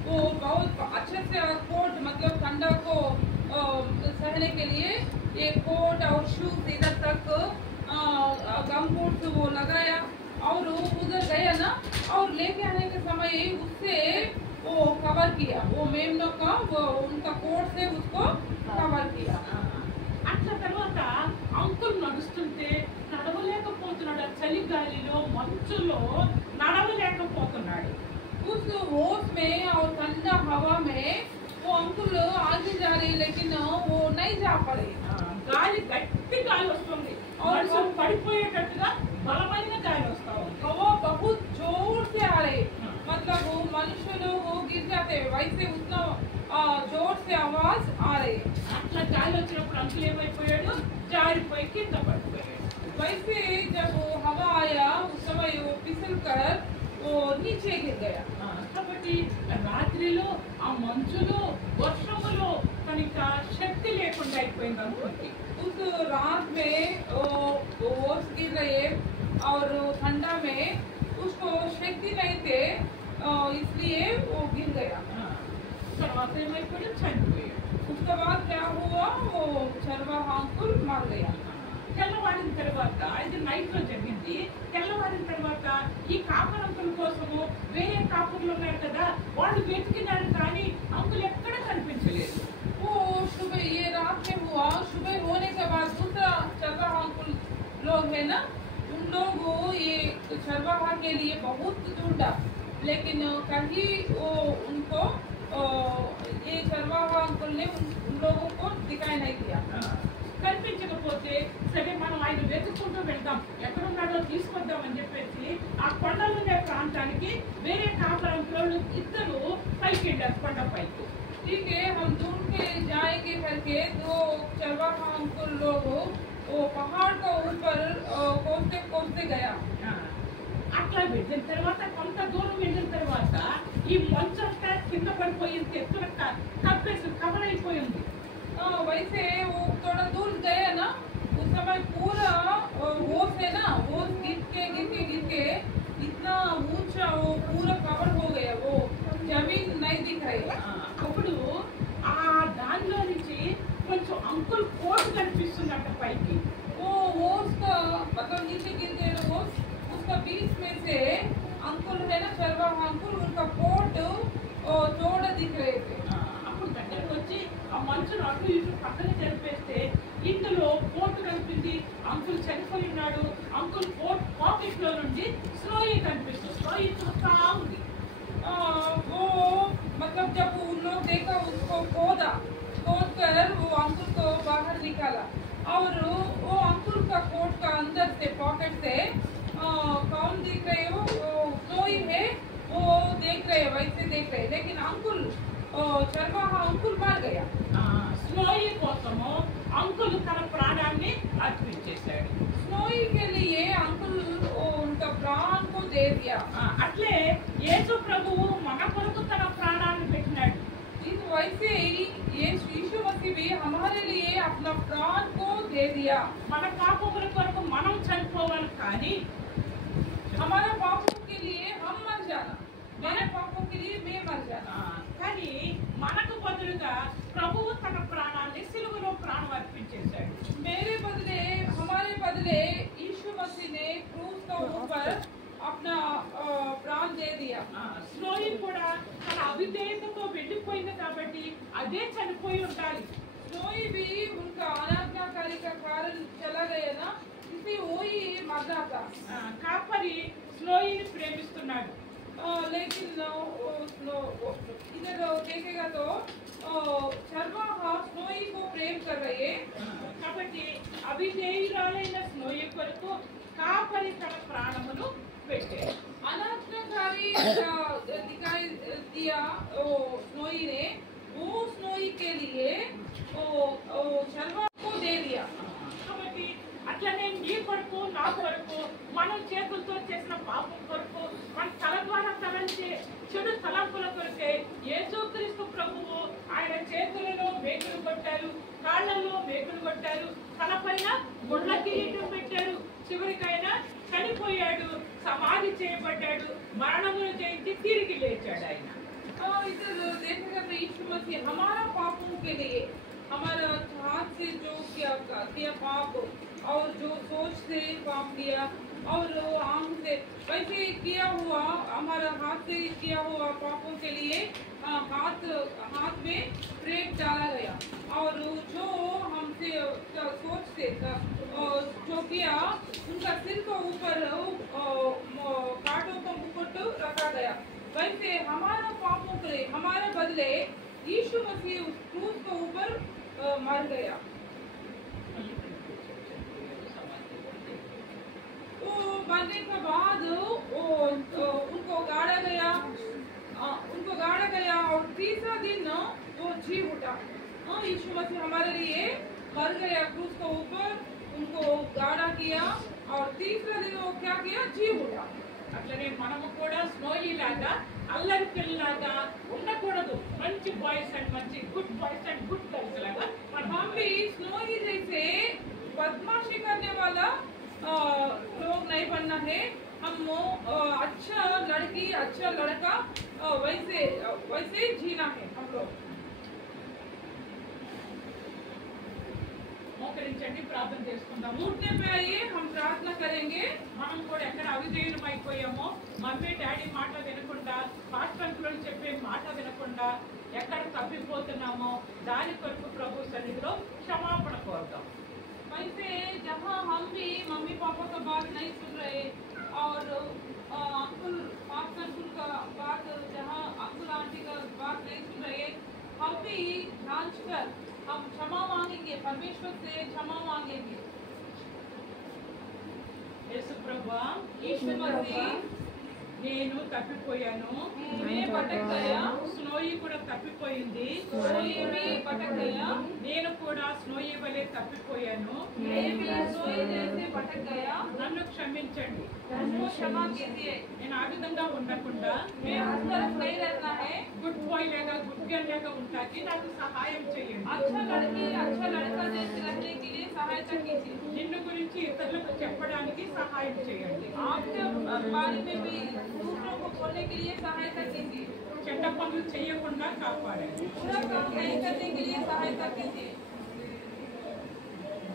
वो बहुत अच्छे से कोट मतलब ठंडा को सहने के लिए ये कोट और शूज इधर तक गम बूट वो लगाया और उधर गया ना, और लेके आने के समय उससे वो कवर किया, वो मेमनों का वो उनका कोट से उसको कवर किया। అట్లా తర్వాత అంకుల్ నడుస్తుంటే నడవలేకపోతున్నాడు, ఆ చలి గాలిలో మంచులో నడవలేకపోతున్నాడు. उस होश में और ठंडा हवा में वो अंकुल आगे जा रही, लेकिन वो नहीं जा पड़े। గాలి గట్టి గాలి వస్తుంది, మనుషులు పడిపోయేటట్టుగా బలమైన గాలి వస్తా ఉంది. वो बहुत जोर से आ रहे, मतलब वो मनुष्य लोग वो गिर जाते वैसे उतना जोर से आवाज आ रही। అట్లా గాలి వచ్చినప్పుడు అంకుల్ ఏమైపోయాడు, జారిపోయి కింద పడిపోయాడు. वैसे जब वो हवा आया उस समय वो फिसल कर वो नीचे गिर गया। కాబట్టి రాత్రిలో ఆ మంచులో వర్షములో తనక శక్తి లేకుండా అయిపోయింది అనుకుంది. उस रात में वो ओस गिर रहे और ठंडा में उसको शक्ति नहीं थे, इसलिए वो गिर गया। తర్వాత ఏమైపోయాడు, చనిపోయాడు. उसके बाद क्या हुआ, वो चरवाहा अंकुल मर गया। తెల్లవారిన తర్వాత, ఇది నైట్ లో జరిగింది. తెల్లవారిన తర్వాత ఈ కాపరంకుల కోసము వేరే కాపుర్లు ఉన్నారు కదా, వాళ్ళు వెతికినారు, కానీ అంకుల్ ఎక్కడ కనిపించలేదు. वो सुबह ये रात में हुआ, सुबह होने के बाद दूसरा चरवाहा अंकुल लोग है ना, उन लोग ये चरवाहा के लिए बहुत ढूंढा, लेकिन कहीं वो उनको ये चरवाहा अंकुल ने उन लोगों को दिखाई नहीं दिया। కనిపించకపోతే సరే మనం ఆయన వెతుక్కుంటూ వెళ్దాం, ఎక్కడున్నాడో తీసుకొద్దామని చెప్పేసి ఆ కొండలుండే ప్రాంతానికి వేరే కాపరంకులు ఇద్దరు పైకి వెళ్ళారు, కొండ పైకి. ठीक है, हम ढूंढ के जाएंगे करके दो चरवाहा अंकुल लोग वो पहाड़ का ऊपर कोसते कोसते गया। అట్లా వెళ్ళిన తర్వాత కొంత దూరం వెళ్ళిన తర్వాత ఈ మంచు అంతా కింద పడిపోయింది, ఎత్తున కప్పేసి కవర్ అయిపోయింది. वैसे वो थोड़ा दूर गया ना, उस समय पूरा ओस है ना, ओस गिर के इतना ऊंचा वो पूरा कवर हो गया, वो जमीन नहीं दिख रही। అప్పుడు ఆ దానిలో నుంచి కొంచెం అంకుల్ కోట్ కనిపిస్తున్నట్ట పైకి. वो ओस का मतलब नीचे गिर गए ओस, उसका बीच में से अंकुल है ना चरवाहा अंकुल, उनका कोट चौड़ा दिख रहे थे। అప్పుడు దగ్గరకు వచ్చి ఆ మంచును అటు ఇటు పక్కన జరిపేస్తే ఇందులో కోట్ కనిపించి అంకుల్ చనిపోయి ఉన్నాడు. అంకుల్ కోట్ పాకెట్ లో నుండి స్నోయి కనిపిస్తుంది, స్నోయి చూస్తా ఉంది. वो मतलब जब उन लोग देखा उसको खोद कर वो अंकुर को बाहर निकाला और वो अंकुर का कोट का अंदर से पॉकेट से कौन देख रहे हो वो स्नोई है वो देख रहे वैसे देख रहे लेकिन अंकुल चरवाहा अंकुल मर गया స్నోయి కోసము అంకుల్ తన ప్రాణాన్ని అర్పించేశాడు. स्नोई के लिए अंकुल उनका प्राण को दे दिया. అట్లే యేసు ప్రభువు మన కొరకు తన ప్రాణాన్ని పెట్టినాడు. इस वैसे ही यीशु मसीह भी हमारे लिए अपना प्राण को दे दिया. మన పాపముల కొరకు మనం చనిపోవాలి కానీ हमारा पापों के लिए हम मर जाना, मेरे पापों के लिए मैं मर जाना. కానీ మనకు బదులుగా ప్రభువు తన ప్రాణాన్ని సిలువలో ప్రాణం అర్పించేశాడు. मेरे बदले हमारे बदले यीशु मसीह ने क्रूस के ऊपर अपना प्राण दे दिया. స్నోయి కూడా తన అవిధేయతతో వెళ్ళిపోయింది కాబట్టి అదే చనిపోయి ఉండాలి. स्नोई भी उनका अनाज्ञाकारी का कारण चला गया ना, इसी वही मरना था. కాపరి స్నోయిని ప్రేమిస్తున్నాడు. लेकिन इधर देखेगा तो चरवाहा स्नोई को प्रेम कर रहे కాబట్టి అవిధేయురాలైన స్నోయి కొరకు కాపరి తన ప్రాణమును పెట్టాడు. अनाज्ञाकारी दिखाई दिया स्नोई ने, वो स्नोई के लिए चरवाहा को दे दिया. కాబట్టి అట్లనే నీ కొరకు నా కొరకు మనం చేతులతో చేసిన పాపం కొరకు మన తల ద్వారా తలంచే చెడు తలంపుల కొరకే యేసుక్రీస్తు ప్రభువు ఆయన చేతులలో మేకులు కొట్టారు, కాళ్ళల్లో మేకులు కొట్టారు, తలపైన గుళ్ళ కిరీటం పెట్టారు, చివరికైనా చనిపోయాడు, సమాధి చేయబడ్డాడు, మరణమును జయించి తిరిగి లేచాడు ఆయన. इधर देखा तो यीशु मसीह हमारा पापों के लिए हमारा हाथ से जो किया पाप और जो सोच से पाप किया और आंख से वैसे किया हुआ हमारा हाथ से किया हुआ पापों के लिए हाथ में ब्रेक डाला गया और जो हमसे सोच से जो किया उनका सिर के ऊपर कांटों का मुकुट रखा गया. वैसे हमारा पापों के लिए हमारे बदले यीशु मसीह उस क्रूस के ऊपर मर गया. वो मरने के बाद उनको गाड़ा गया और तीसरा दिन वो जी उठा. यीशु मसीह हमारे लिए मर गया क्रूस के ऊपर, उनको गाड़ा किया और तीसरा दिन वो क्या किया, जी उठा. అట్లనే మనము కూడా స్నోయి లాగా అల్లరి పిల్లలాగా ఉండకూడదు. మంచి బాయ్స్ అండ్ మంచి good boys and good girls లాగా हम भी स्नोई जैसे बदमाशी करने वाला लोग नहीं बनना है. हम अच्छा लड़की अच्छा लड़का वैसे जीना है हम लोग. మోకరించండి, ప్రార్థన చేసుకుందాము. उठने पे आइए, हम प्रार्थना करेंगे. మనం కూడా ఎక్కడ అవిధేయులం అయిపోయామో, మమ్మీ డాడీ మాట వినకుండా, పాస్టర్లు చెప్పే మాట వినకుండా ఎక్కడ తప్పిపోతున్నామో దాని కొరకు ప్రభు సన్నిధిలో క్షమాపణ కోరుతాం. वैसे जहाँ हम भी मम्मी पापा का बात नहीं सुन रहे और अंकुल का बात, जहाँ अंकुल आंटी का बात नहीं सुन रहे, हम भी जांच कर हम क्षमा मांगेंगे, परमेश्वर से क्षमा मांगेंगे. యేసు ప్రభువా, यीशु मसीह నేను తప్పిపోయాను, मैं भटक गया, స్నోయి కూడా తప్పిపోయింది, स्नोई भी भटक गया, నేను కూడా స్నోయి వలె తప్పిపోయాను, मैं भी स्नोई जैसे भटक गया, నన్ను క్షమించండి. मुझको क्षमा कीजिए. నేను ఆ విధంగా ఉండకుండా मैं उस तरफ नहीं रहना है. గుడ్ బాయ్ లేక గుడ్ గర్ల్ లేక ఉంటాకి నాకు సహాయం చేయండి. अच्छा लड़की अच्छा लड़का जैसे रहने के लिए सहायता कीजिए. నిన్ను గురించి ఇతరులకు చెప్పడానికి సహాయం చేయండి. आपके बारे में भी दूसरों को बोलने के लिए सहायता कीजिए. చెడ్డ పనులు చేయకుండా కాపాడండి. बुरा काम नहीं करने के लिए सहायता कीजिए.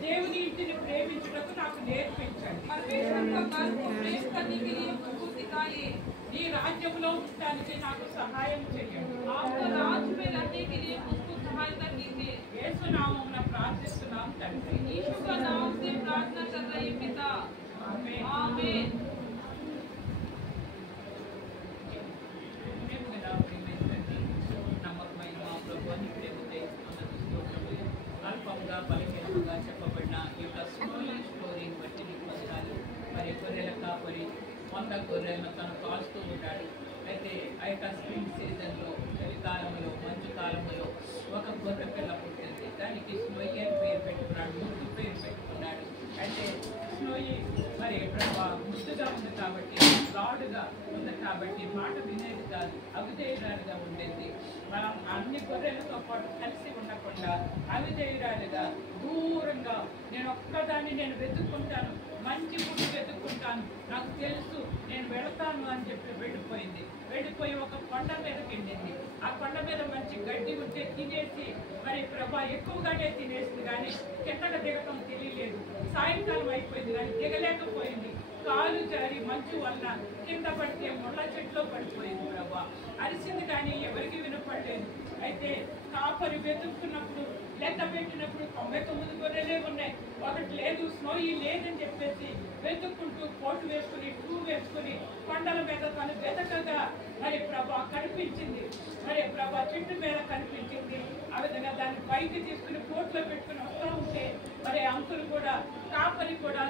దేవుని ఇంటిని ప్రేమించుటకు నాకు నేర్పించండి. परमेश्वर का घर को प्रेम करने के लिए मुझको सिखाइए. నీ రాజ్యంలో ఉండడానికి నాకు సహాయం చేయండి. आपका राज्य में रहने के लिए मुझको सहायता कीजिए. యేసు నామమున ప్రార్థిస్తున్నాం తండ్రి. यीशु का नाम से प्रार्थना कर रहे पिता. ఆమేన్. आमीन. యొక్క స్టోరీ స్టోరీని బట్టి నీకు వందనాలు. మరి గొర్రెల కాపరి 100 గొర్రెలను తను కాల్స్తూ ఉంటాడు. అయితే ఆ యొక్క స్ప్రింగ్ సీజన్లో, చలికాలంలో, మంచు కాలంలో ఒక గొర్రె పిల్ల పుట్టింది. దానికి స్నోయి అని పేరు పెట్టుకున్నాడు, ముద్దు పేరు పెట్టుకున్నాడు. అంటే స్నోయి మరి ముద్దుగా ఉంది కాబట్టి, గాడుగా ఉంది కాబట్టి, మాట వినేది కాదు, అవిధేయురాలుగా ఉండేది. మనం అన్ని గొర్రెలతో పాటు కలిసి ఉండకుండా అవిధేయురాలుగా దూరంగా నేను ఒక్కదాన్ని నేను వెతుక్కుంటాను, మంచి ఫుడ్ వెతుక్కుంటాను, నాకు తెలుసు నేను వెళతాను అని చెప్పి వెళ్ళిపోయి ఒక కొండ మీదకి వెళ్ళింది. ఆ కొండ మీద మంచి గడ్డి ఉంటే తినేసి మరి ప్రభా ఎక్కువగానే తినేసింది, కానీ కిందకు దిగటం తెలియలేదు. సాయంకాలం అయిపోయింది కానీ దిగలేకపోయింది. కాలు జారి మంచు వల్ల కింద పడితే ముళ్ళ చెట్లో పడిపోయింది. ప్రభా అరిసింది కానీ ఎవరికి వినపడలేదు. అయితే కాపరి వెతుక్కున్నప్పుడు, లెక్క పెట్టినప్పుడు 99 గొర్రెలే ఉన్నాయి, ఒకటి లేదు, స్నోయి లేదని చెప్పేసి వెతుక్కుంటూ కోటు వేసుకుని, షూ వేసుకుని కొండల మీద తను వెతకగా మరి ప్రభా కనిపించింది. మరి ప్రభా చెట్టు మీద కనిపించింది. ఆ విధంగా దాన్ని పైకి తీసుకుని కోట్లో పెట్టుకుని వస్తూ ఉంటే మరి అంకులు కూడా, కాపరి కూడా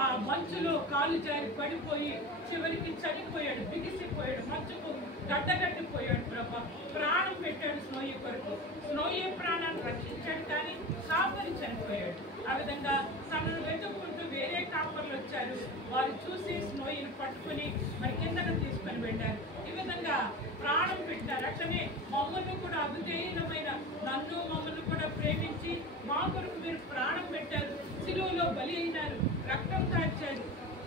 ఆ మంచులో కాలు జారి పడిపోయి చివరికి చనిపోయాడు, బిగిసిపోయాడు, మంచుకు గడ్డగట్టిపోయాడు. ప్రభా ప్రాణం పెట్టాడు స్నోయి కొరకు. స్నోయి ప్రాణాన్ని రక్షించాడు, కానీ కాపరి చనిపోయాడు. ఆ విధంగా తనను వెతుక్కుంటూ వేరే కాపర్లు వచ్చారు. వారు చూసి స్నోయిని పట్టుకుని మరి కిందకు తీసుకొని వెళ్ళారు. ఈ విధంగా ప్రాణం పెట్టారు. అట్లనే మమ్మల్ని కూడా, అవిధేయులమైన నన్ను మమ్మల్ని కూడా ప్రేమించి మా కొరకు మీరు ప్రాణం పెట్టారు, శిలువలో బలి అయినారు, రక్తం కార్చారు.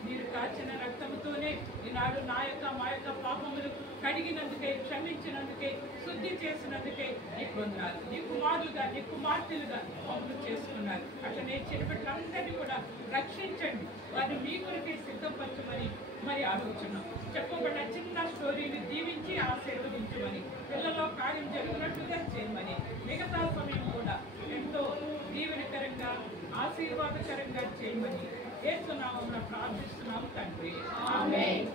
మీరు కాచిన రక్తంతోనే ఈనాడు మా యొక్క పాపములు కడిగినందుకే, క్షమించినందుకే, శుద్ధి చేసినందుకే నీకు వందనాలు. నీ కుమారులుగా, నీ కుమార్తెలుగా మమ్మల్ని చేసుకున్నారు. అట్లనే చిన్నపిల్లలందరినీ కూడా రక్షించండి, వారిని మీ కొరకే సిద్ధపరచమని మరి అడుగుతున్నాం. చెప్పబడిన చిన్న స్టోరీని దీవించి ఆశీర్వదించమని, పిల్లలో కార్యం జరిగినట్టుగా చేయమని, మిగతా సమయం కూడా ఎంతో దీవెనకరంగా, ఆశీర్వాదకరంగా చేయమని యేసు నామమున ప్రార్థిస్తున్నాము తండ్రి. ఆమేన్.